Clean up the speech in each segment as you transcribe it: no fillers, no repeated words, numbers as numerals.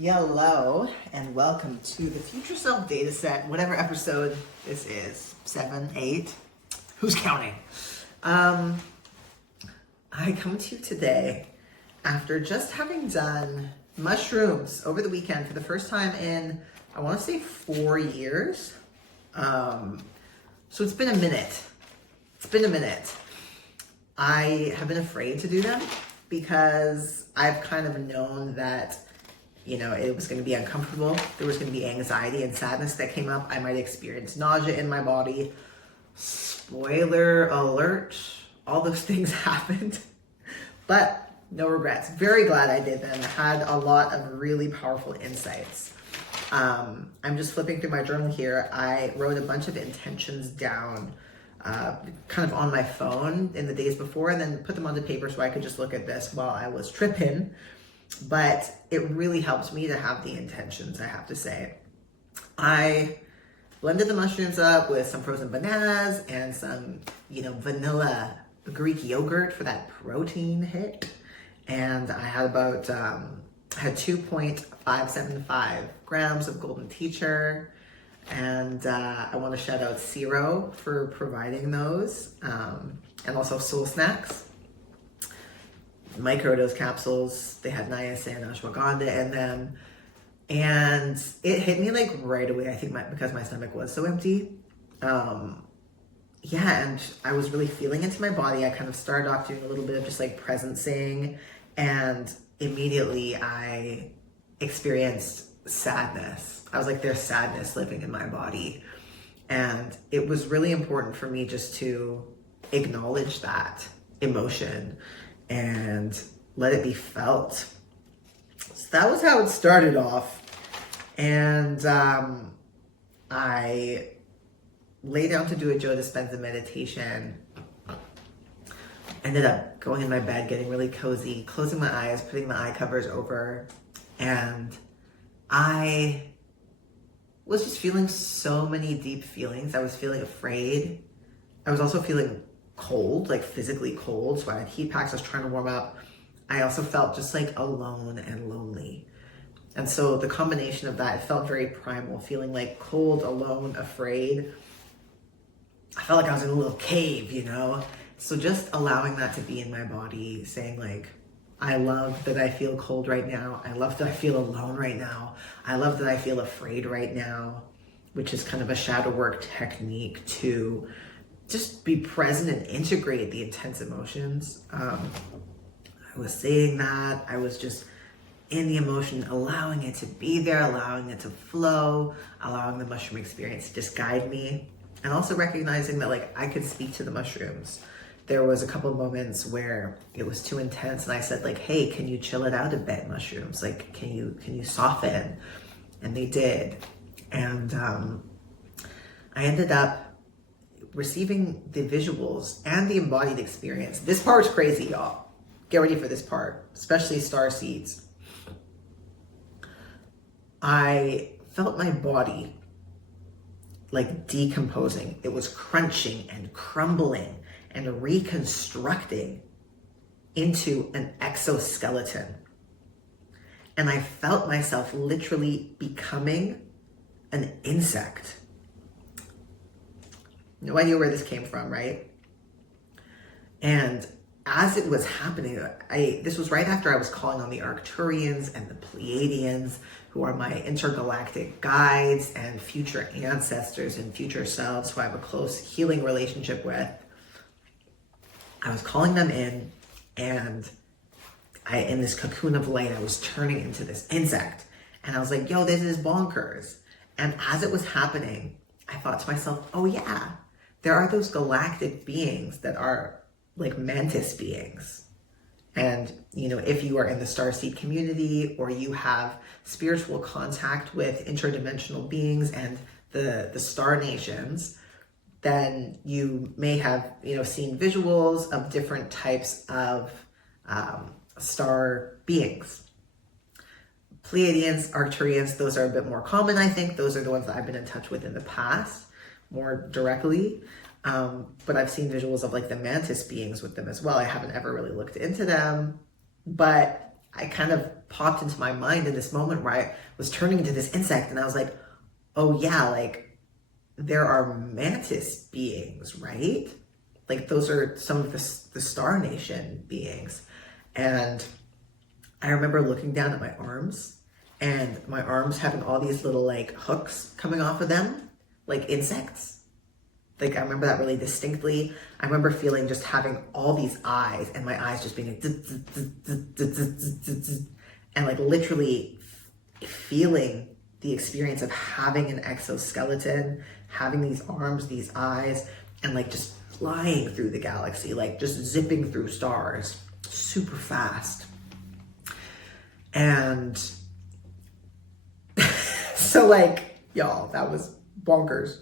Hello and welcome to the Future Self Dataset, whatever episode this is, 7, 8, who's counting? I come to you today after just having done mushrooms over the weekend for the first time in, I want to say 4 years. So it's been a minute. I have been afraid to do them because I've kind of known that it was going to be uncomfortable. There was going to be anxiety and sadness that came up. I might experience nausea in my body. Spoiler alert, all those things happened, but no regrets. Very glad I did them. I had a lot of really powerful insights. I'm just flipping through my journal here. I wrote a bunch of intentions down kind of on my phone in the days before and then put them onto paper so I could just look at this while I was tripping. But it really helped me to have the intentions, I have to say. I blended the mushrooms up with some frozen bananas and some, vanilla Greek yogurt for that protein hit. And I had about, had 2.575 grams of golden teacher. And I want to shout out Zero for providing those. And also Soul Snacks. Microdose capsules, they had niacin and ashwagandha in them, and it hit me like right away. I think because my stomach was so empty. And I was really feeling into my body. I kind of started off doing a little bit of just like presencing, and immediately I experienced sadness. I was like, there's sadness living in my body, and it was really important for me just to acknowledge that emotion and let it be felt. So that was how it started off. And I lay down to do a Joe Dispenza meditation. Ended up going in my bed, getting really cozy, closing my eyes, putting my eye covers over. And I was just feeling so many deep feelings. I was feeling afraid. I was also feeling cold, like physically cold. So I had heat packs, I was trying to warm up. I also felt just like alone and lonely. And so the combination of that, it felt very primal, feeling like cold, alone, afraid. I felt like I was in a little cave, So just allowing that to be in my body, saying like, I love that I feel cold right now. I love that I feel alone right now. I love that I feel afraid right now, which is kind of a shadow work technique to just be present and integrate the intense emotions. I was saying that, I was just in the emotion, allowing it to be there, allowing it to flow, allowing the mushroom experience to just guide me, and also recognizing that like I could speak to the mushrooms. There was a couple of moments where it was too intense and I said like, hey, can you chill it out a bit, mushrooms? Like, can you soften? And they did. And I ended up receiving the visuals and the embodied experience. This part's crazy, y'all. Get ready for this part, especially star seeds. I felt my body like decomposing. It was crunching and crumbling and reconstructing into an exoskeleton. And I felt myself literally becoming an insect. No idea where this came from, right? And as it was happening, this was right after I was calling on the Arcturians and the Pleiadians, who are my intergalactic guides and future ancestors and future selves who I have a close healing relationship with. I was calling them in, and in this cocoon of light, I was turning into this insect. And I was like, yo, this is bonkers. And as it was happening, I thought to myself, oh yeah, there are those galactic beings that are like mantis beings. And, if you are in the starseed community or you have spiritual contact with interdimensional beings and the star nations, then you may have, seen visuals of different types of star beings. Pleiadians, Arcturians, those are a bit more common, I think. Those are the ones that I've been in touch with in the past, more directly. But I've seen visuals of like the mantis beings with them as well. I haven't ever really looked into them, but I kind of popped into my mind in this moment where I was turning into this insect, and I was like, oh yeah, like there are mantis beings, right? Like those are some of the Star Nation beings. And I remember looking down at my arms, and my arms having all these little like hooks coming off of them, like insects. Like I remember that really distinctly. I remember feeling just having all these eyes, and my eyes just being like, and like literally feeling the experience of having an exoskeleton, having these arms, these eyes, and like just flying through the galaxy, like just zipping through stars super fast. And so like, y'all, that was bonkers.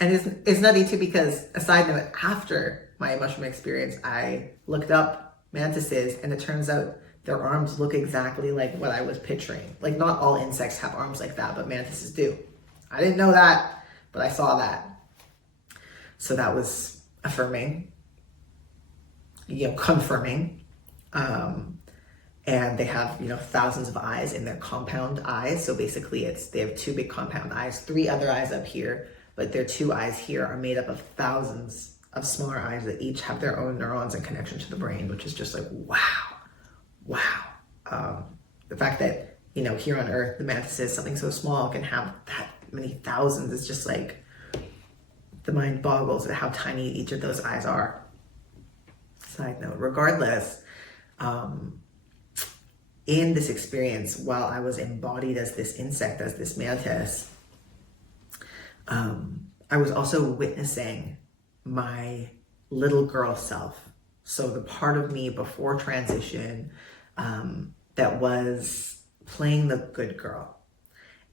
And it's nutty too, because a side note, after my mushroom experience, I looked up mantises, and it turns out their arms look exactly like what I was picturing. Like not all insects have arms like that, but mantises do. I didn't know that, but I saw that. So that was affirming, confirming. And they have, thousands of eyes in their compound eyes. So basically they have 2 big compound eyes, 3 other eyes up here, but their 2 eyes here are made up of thousands of smaller eyes that each have their own neurons and connection to the brain, which is just like, wow. The fact that, here on Earth, the mantises, something so small, can have that many thousands is just like, the mind boggles at how tiny each of those eyes are. Side note, regardless, in this experience, while I was embodied as this insect, as this mantis, I was also witnessing my little girl self. So the part of me before transition that was playing the good girl.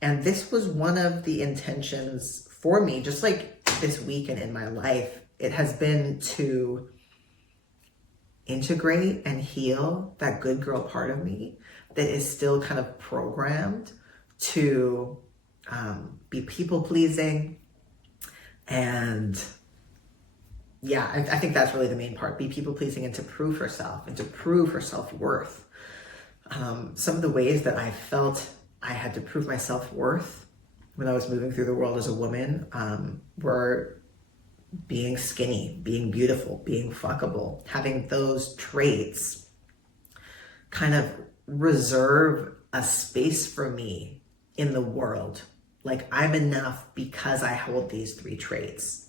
And this was one of the intentions for me, just like this week and in my life, it has been to integrate and heal that good girl part of me that is still kind of programmed to be people pleasing. And yeah, I think that's really the main part, be people pleasing and to prove herself and to prove her self-worth. Some of the ways that I felt I had to prove my self-worth when I was moving through the world as a woman were being skinny, being beautiful, being fuckable, having those traits kind of reserve a space for me in the world. Like I'm enough because I hold these 3 traits.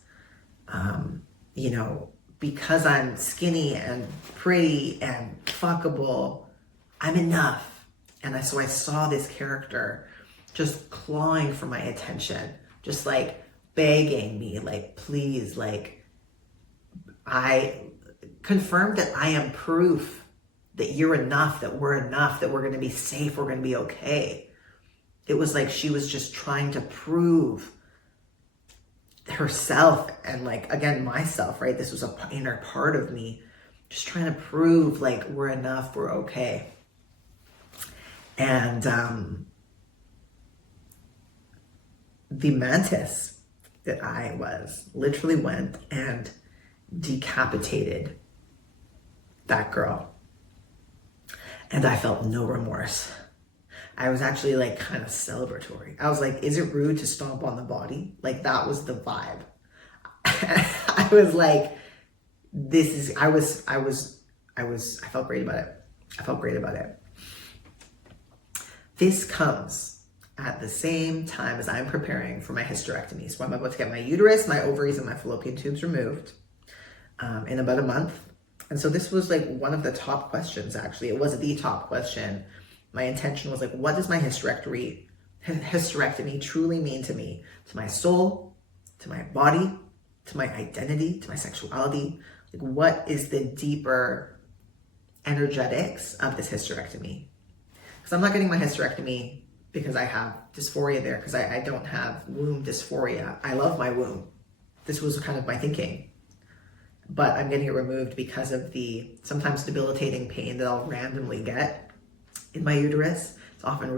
Because I'm skinny and pretty and fuckable, I'm enough. And so I saw this character just clawing for my attention, just like begging me, like, please, like, I confirmed that I am proof that you're enough, that we're going to be safe, we're going to be okay. It was like she was just trying to prove herself and, like, again, myself, right? This was an inner part of me just trying to prove, like, we're enough, we're okay. And the mantis that I was literally went and decapitated that girl. And I felt no remorse. I was actually like kind of celebratory. I was like, is it rude to stomp on the body? Like that was the vibe. I was like, I felt great about it. This comes at the same time as I'm preparing for my hysterectomy. So I'm about to get my uterus, my ovaries, and my fallopian tubes removed in about a month. And so this was like one of the top questions, actually. It was the top question. My intention was like, what does my hysterectomy truly mean to me? To my soul, to my body, to my identity, to my sexuality? Like, what is the deeper energetics of this hysterectomy? Because I'm not getting my hysterectomy because I have dysphoria there, because I don't have womb dysphoria. I love my womb. This was kind of my thinking. But I'm getting it removed because of the sometimes debilitating pain that I'll randomly get in my uterus. It's often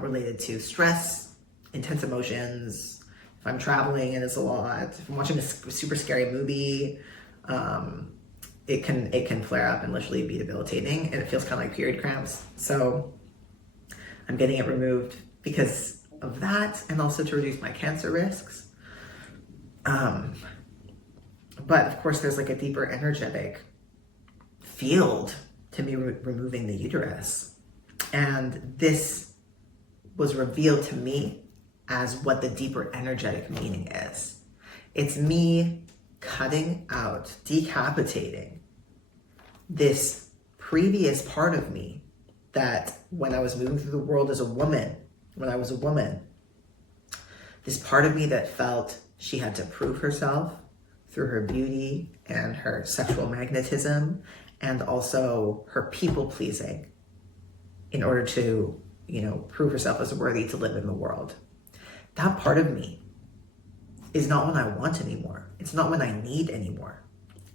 related to stress, intense emotions, if I'm traveling and it's a lot, if I'm watching a super scary movie, it can flare up and literally be debilitating, and it feels kind of like period cramps. So I'm getting it removed because of that, and also to reduce my cancer risks. But of course, there's like a deeper energetic field to me removing the uterus. And this was revealed to me as what the deeper energetic meaning is. It's me cutting out, decapitating this previous part of me that when I was moving through the world as a woman, when I was a woman, this part of me that felt she had to prove herself through her beauty and her sexual magnetism, and also her people pleasing in order to, prove herself as worthy to live in the world. That part of me is not what I want anymore. It's not what I need anymore.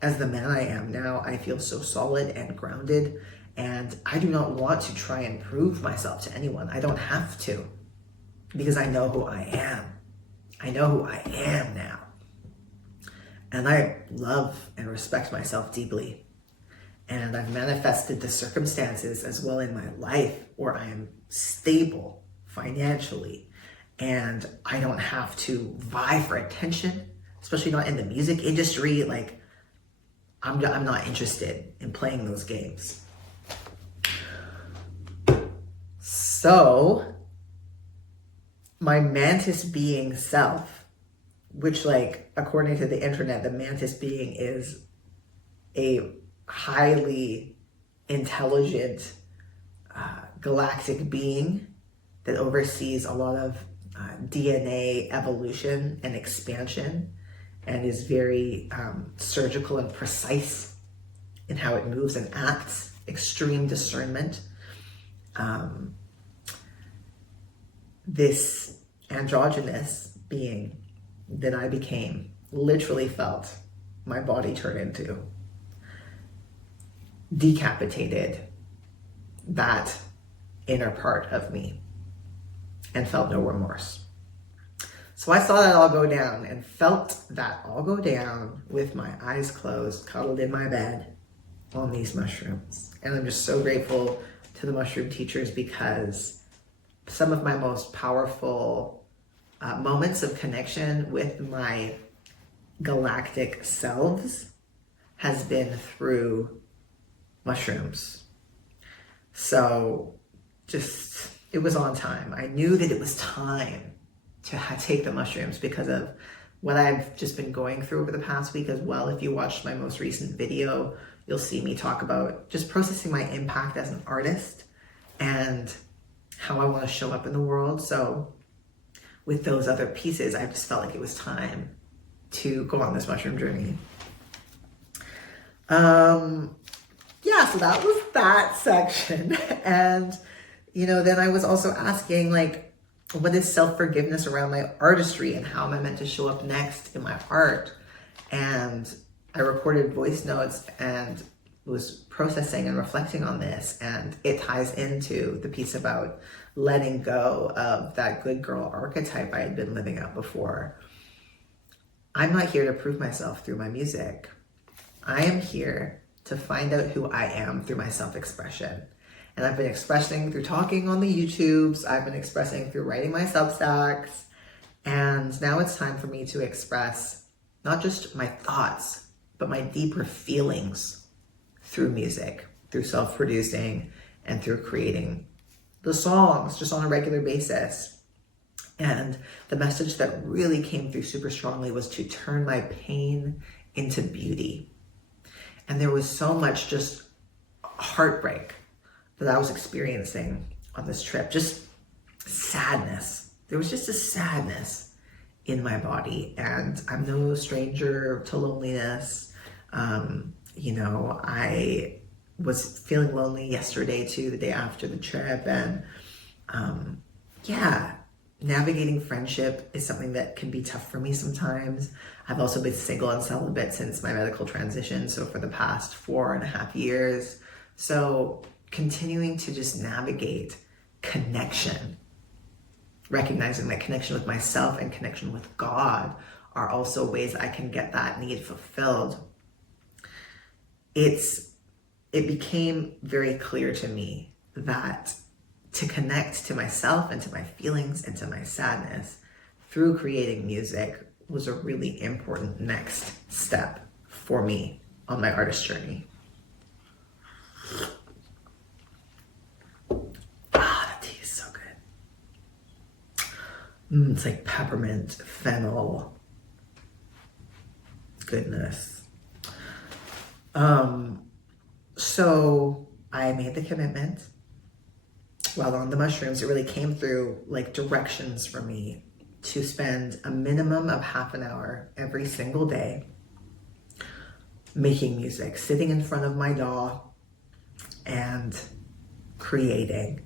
As the man I am now, I feel so solid and grounded, and I do not want to try and prove myself to anyone. I don't have to, because I know who I am. I know who I am now. And I love and respect myself deeply. And I've manifested the circumstances as well in my life where I am stable financially, and I don't have to vie for attention, especially not in the music industry. Like, I'm not interested in playing those games. So my mantis being self, which, like, according to the internet, the mantis being is a highly intelligent galactic being that oversees a lot of DNA evolution and expansion, and is very surgical and precise in how it moves and acts, extreme discernment. This androgynous being that I became literally felt my body turn into, decapitated that inner part of me and felt no remorse. So I saw that all go down and felt that all go down with my eyes closed, cuddled in my bed on these mushrooms. And I'm just so grateful to the mushroom teachers, because some of my most powerful moments of connection with my galactic selves has been through mushrooms. So it was on time. I knew that it was time to take the mushrooms because of what I've just been going through over the past week as well. If you watched my most recent video, you'll see me talk about just processing my impact as an artist and how I want to show up in the world. So with those other pieces, I just felt like it was time to go on this mushroom journey. So that was that section. And, then I was also asking, like, what is self-forgiveness around my artistry, and how am I meant to show up next in my art? And I recorded voice notes and was processing and reflecting on this, and it ties into the piece about letting go of that good girl archetype I had been living out before. I'm not here to prove myself through my music. I am here to find out who I am through my self-expression. And I've been expressing through talking on the YouTubes. I've been expressing through writing my Substacks. And now it's time for me to express not just my thoughts, but my deeper feelings through music, through self-producing, and through creating the songs just on a regular basis. And the message that really came through super strongly was to turn my pain into beauty. And there was so much just heartbreak that I was experiencing on this trip, just sadness. There was just a sadness in my body, and I'm no stranger to loneliness. I was feeling lonely yesterday too, the day after the trip, and navigating friendship is something that can be tough for me sometimes. I've also been single and celibate since my medical transition, so for the past 4.5 years. So continuing to just navigate connection, recognizing that connection with myself and connection with God are also ways I can get that need fulfilled. it became very clear to me that to connect to myself and to my feelings and to my sadness through creating music was a really important next step for me on my artist journey. Ah, that tea is so good. It's like peppermint, fennel. Goodness. So I made the commitment while on the mushrooms. It really came through like directions for me to spend a minimum of half an hour every single day making music, sitting in front of my DAW and creating,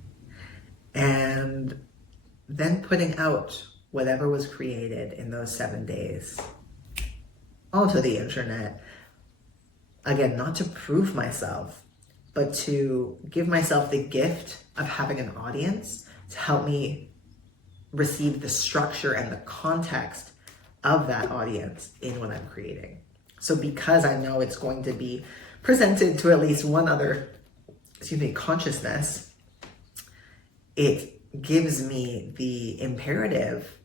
and then putting out whatever was created in those 7 days onto the internet. Again, not to prove myself, but to give myself the gift of having an audience to help me receive the structure and the context of that audience in what I'm creating. So because I know it's going to be presented to at least one other, consciousness, it gives me the imperative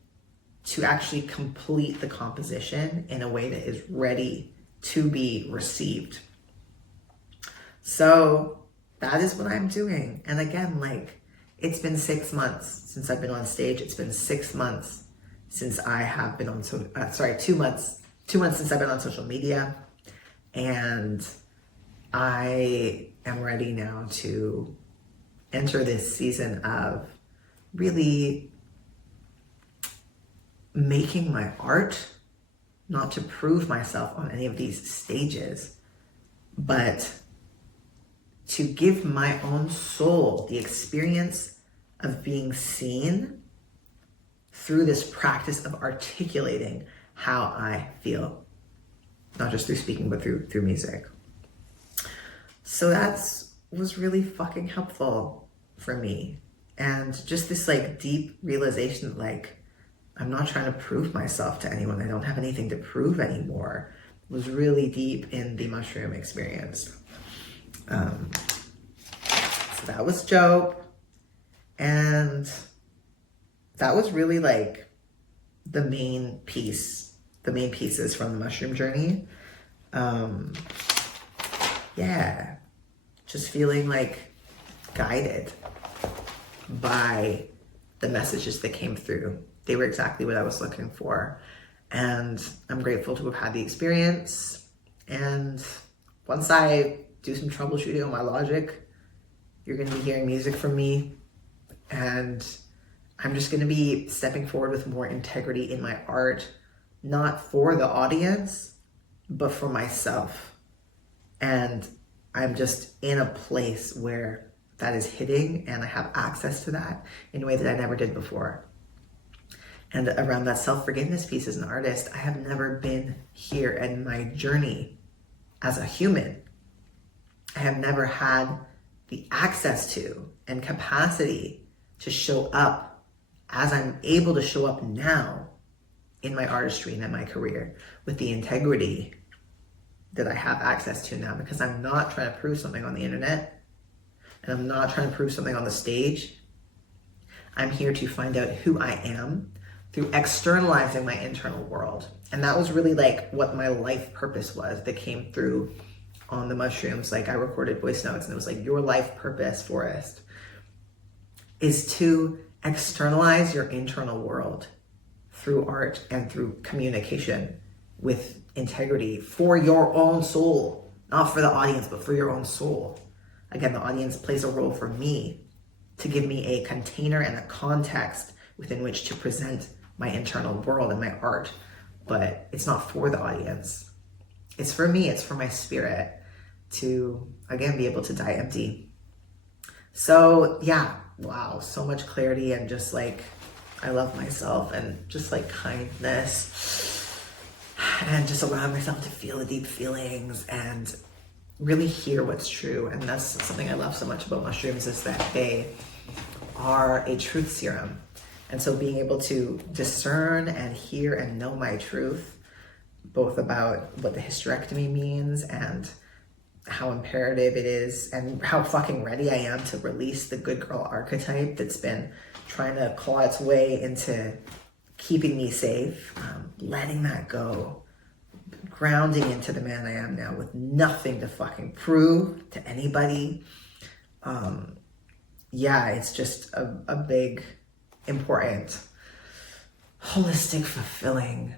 to actually complete the composition in a way that is ready to be received. So that is what I'm doing. And again, like, it's been 6 months since I've been on stage. It's been 6 months since I have been on, 2 months since I've been on social media. And I am ready now to enter this season of really making my art, not to prove myself on any of these stages, but to give my own soul the experience of being seen through this practice of articulating how I feel, not just through speaking, but through music. So was really fucking helpful for me. And just this like deep realization that like, I'm not trying to prove myself to anyone. I don't have anything to prove anymore. Was really deep in the mushroom experience. So that was dope. And that was really like the main pieces from the mushroom journey. Yeah, just feeling like guided by the messages that came through. They were exactly what I was looking for. And I'm grateful to have had the experience. And once I do some troubleshooting on my logic, you're going to be hearing music from me. And I'm just going to be stepping forward with more integrity in my art, not for the audience, but for myself. And I'm just in a place where that is hitting, and I have access to that in a way that I never did before. And around that self-forgiveness piece as an artist, I have never been here in my journey as a human. I have never had the access to and capacity to show up as I'm able to show up now in my artistry and in my career with the integrity that I have access to now, because I'm not trying to prove something on the internet, and I'm not trying to prove something on the stage. I'm here to find out who I am through externalizing my internal world. And that was really like what my life purpose was that came through on the mushrooms. Like I recorded voice notes and it was like, your life purpose, Forrest, is to externalize your internal world through art and through communication with integrity for your own soul, not for the audience, but for your own soul. Again, the audience plays a role for me to give me a container and a context within which to present my internal world and my art, but it's not for the audience. It's for me, it's for my spirit to, again, be able to die empty. So yeah, wow, so much clarity and just like, I love myself and just like kindness and just allowing myself to feel the deep feelings and really hear what's true. And that's something I love so much about mushrooms, is that they are a truth serum. And so being able to discern and hear and know my truth, both about what the hysterectomy means and how imperative it is and how fucking ready I am to release the good girl archetype that's been trying to claw its way into keeping me safe. Letting that go, grounding into the man I am now with nothing to fucking prove to anybody. Yeah, it's just a big, important, holistic, fulfilling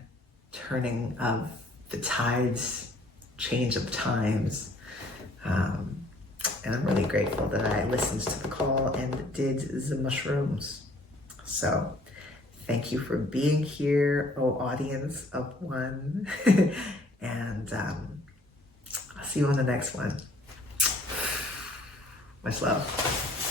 turning of the tides, change of times. And I'm really grateful that I listened to the call and did the mushrooms. So thank you for being here, oh audience of one. And I'll see you on the next one. Much love.